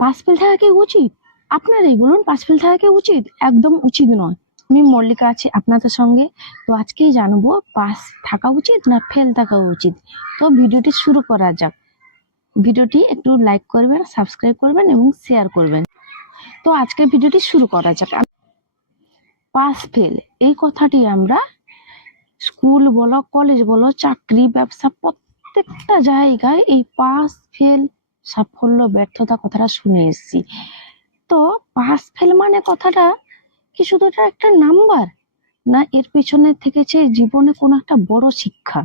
Pass fail থাকা কি উচিত? আপনারাই বলুন, পাস ফেল থাকা কি উচিত? একদম উচিত নয়। আমি মল্লিকা আছি আপনাদের সঙ্গে। তো আজকেই জানবো পাস থাকা উচিত না ফেল থাকা উচিত। তো ভিডিওটি শুরু করা যাক। ভিডিওটি একটু লাইক করবেন, সাবস্ক্রাইব করবেন এবং শেয়ার করবেন। তো আজকের ভিডিওটি শুরু করা যাক। পাস ফেল এই কথাটি আমরা স্কুল বলো, কলেজ বলো, চাকরি, ব্যবসা প্রত্যেকটা জায়গায় এই পাস ফেল, সাফল্য ব্যর্থতা কথাটা শুনে এসেছি। তো পাস ফেল মানে কথাটা কি শুধু এটা একটা নাম্বার, না এর পিছনে থেকেছে জীবনে কোনো একটা বড় শিক্ষা?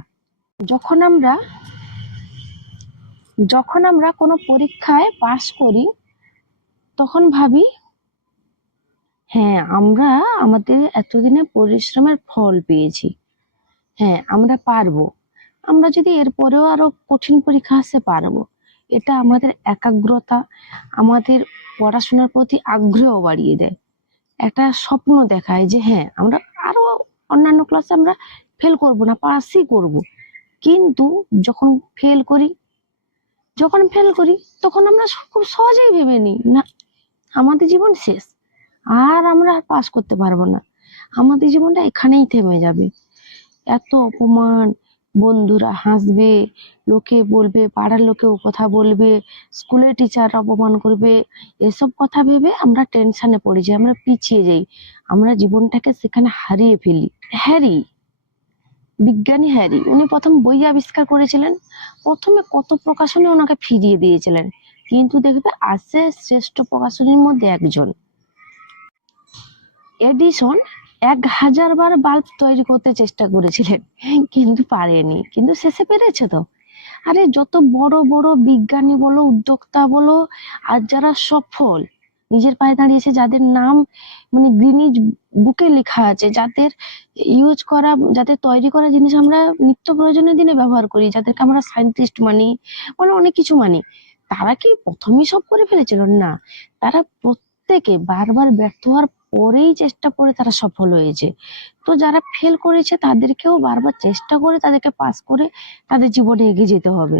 যখন আমরা কোনো পরীক্ষায় পাস করি তখন ভাবি হ্যাঁ আমরা আমাদের এতদিনের পরিশ্রমের ফল পেয়েছি, হ্যাঁ আমরা পারবো, আমরা যদি এরপরেও আরো কঠিন পরীক্ষা আসে পারবো। এটা আমাদের একাগ্রতা, আমাদের পড়াশোনার প্রতি আগ্রহ বাড়িয়ে দেয়। একটা স্বপ্ন দেখায় যে হ্যাঁ আমরা আরো অন্যান্য ক্লাসে আমরা ফেল করব না, পাসই করব। কিন্তু যখন ফেল করি তখন আমরা খুব সহজেই ভেবে নিই না আমাদের জীবন শেষ, আর আমরা পাস করতে পারবো না, আমাদের জীবনটা এখানেই থেমে যাবে। এত অপমান, বন্ধুরা হাসবে, লোকে বলবে, পাড়ার লোকেও কথা বলবে, স্কুলের টিচার অপমান করবে, এসব কথা ভেবে আমরা টেনশনে পড়ে যাই, আমরা পিছিয়ে যাই, আমরা জীবনটাকে সেখানে হারিয়ে ফেলি। বিজ্ঞানী হ্যারি উনি প্রথম বই আবিষ্কার করেছিলেন, প্রথমে কত প্রকাশনী ওনাকে ফিরিয়ে দিয়েছিলেন, কিন্তু দেখবে আছে শ্রেষ্ঠ প্রকাশনীর মধ্যে একজন। এডিসন 1000 বার বাল্ব তৈরি করতে চেষ্টা করেছিলেন, কিন্তু পারেনি, কিন্তু শেষে পেরেছে তো। আরে যত বড় বড় বিজ্ঞানী বলো, উদ্যোক্তা বলো, আর যারা সফল, নিজের পায়ে দাঁড়িয়েছে, যাদের নাম মানে গ্রিনিজ বুকে লেখা আছে, যাদের তৈরি করা জিনিস আমরা নিত্য প্রয়োজনীয় দিনে ব্যবহার করি, যাদেরকে আমরা সায়েন্টিস্ট মানি, মানে অনেক কিছু মানি, তারা কি প্রথমেই সব করে ফেলেছিল? না, তারা প্রত্যেকে বারবার ব্যর্থ হওয়ার পরেই চেষ্টা করে তারা সফল হয়েছে। তো যারা ফেল করেছে তাদেরকেও বারবার চেষ্টা করে তাদেরকে পাস করে তাদের জীবনে এগিয়ে যেতে হবে।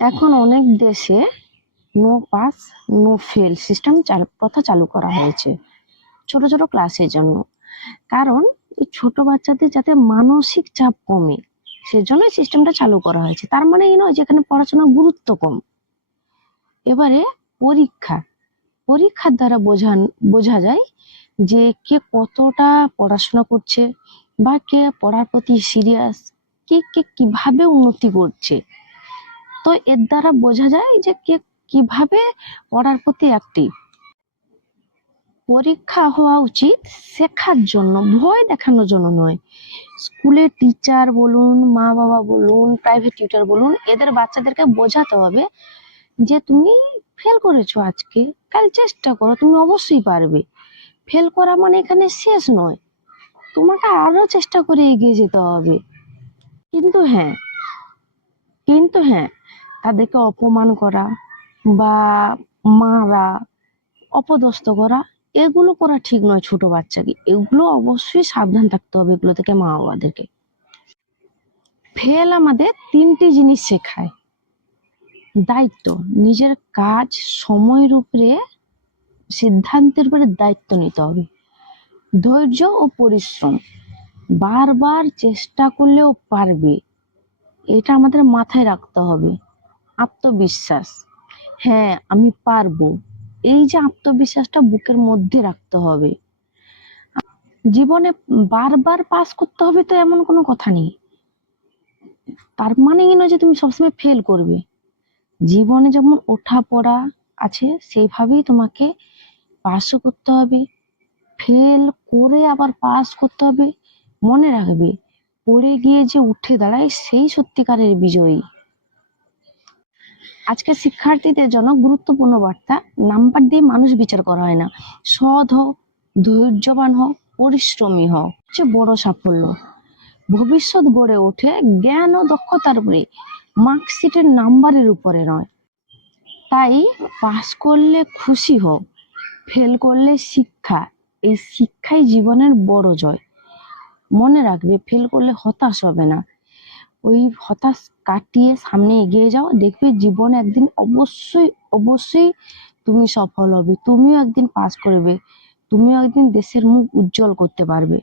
এখন অনেক দেশে no pass no fail system কথা চালু করা হয়েছে ছোট ছোট ক্লাসের জন্য। কারণ এই ছোট বাচ্চাদের যাতে মানসিক চাপ কমে, সেজন্য সিস্টেমটা চালু করা হয়েছে। তার মানে এই নয় যেখানে পড়াশোনার গুরুত্ব কম। এবারে পরীক্ষার দ্বারা বোঝা যায় যে কে কতটা পড়াশোনা করছে, বা কে পড়ার প্রতি সিরিয়াস, কে কিভাবে উন্নতি করছে। তো এর দ্বারা বোঝা যায় যে কে কিভাবে পড়ার প্রতি অ্যাক্টিভ। পরীক্ষা হওয়া উচিত শেখার জন্য, ভয় দেখানোর জন্য নয়। স্কুলের টিচার বলুন, মা বাবা বলুন, প্রাইভেট টিউটর বলুন, এদের বাচ্চাদেরকে বোঝাতে হবে যে তুমি ফেল করেছো আজকে, কাল চেষ্টা করো, তুমি অবশ্যই পারবে। ফেল করা মানে এখানে শেষ নয়, তোমাকে আরো চেষ্টা করে এগিয়ে যেতে হবে। কিন্তু হ্যাঁ তাদেরকে অপমান করা বা মারা, অপদস্থ করা, এগুলো করা ঠিক নয় ছোট বাচ্চাকে। এগুলো অবশ্যই সাবধান থাকতে হবে এগুলো থেকে মা বাবাদেরকে। ফেল আমাদের 3টি জিনিস শেখায়। দায়িত্ব, নিজের কাজ সময়ের উপরে, সিদ্ধান্তের উপরে দায়িত্ব নিতে হবে। ধৈর্য ও পরিশ্রম, বারবার চেষ্টা করলেও পারবে, এটা আমাদের মাথায় রাখতে হবে। আত্মবিশ্বাস, হ্যাঁ আমি পারবো, এই যে আত্মবিশ্বাসটা বুকের মধ্যে রাখতে হবে। জীবনে বারবার পাস করতে হবে তো এমন কোনো কথা নেই, তার মানে এই নয় যে তুমি সবসময় ফেল করবে। জীবনে যেমন ওঠা পড়া আছে সেইভাবেই তোমাকে পাসও করতে হবে, ফেল করে আবার পাস করতে হবে। মনে রাখবে, পড়ে গিয়ে যে উঠে দাঁড়ায় সেই সত্যিকারের বিজয়ী। আজকে শিক্ষার্থীদের জন্য গুরুত্বপূর্ণ বার্তা, নাম্বার দিয়ে মানুষ বিচার করা হয় না। সৎ হোক, ধৈর্যবান হোক, পরিশ্রমী হোক, সবচেয়ে বড় সাফল্য। ভবিষ্যৎ গড়ে ওঠে জ্ঞান ও দক্ষতার উপরে, মার্কশিটের নাম্বারের উপরে নয়। তাই পাস করলে খুশি হোক, ফেল করলে শিক্ষা, এই শিক্ষাই জীবনের বড় জয়। মনে রাখবে, ফেল করলে হতাশ হবে না, ওই হতাশ কাটিয়ে সামনে এগিয়ে যাও, দেখবে জীবনে একদিন অবশ্যই অবশ্যই তুমি সফল হবে, তুমিও একদিন পাস করবে, তুমিও একদিন দেশের মুখ উজ্জ্বল করতে পারবে।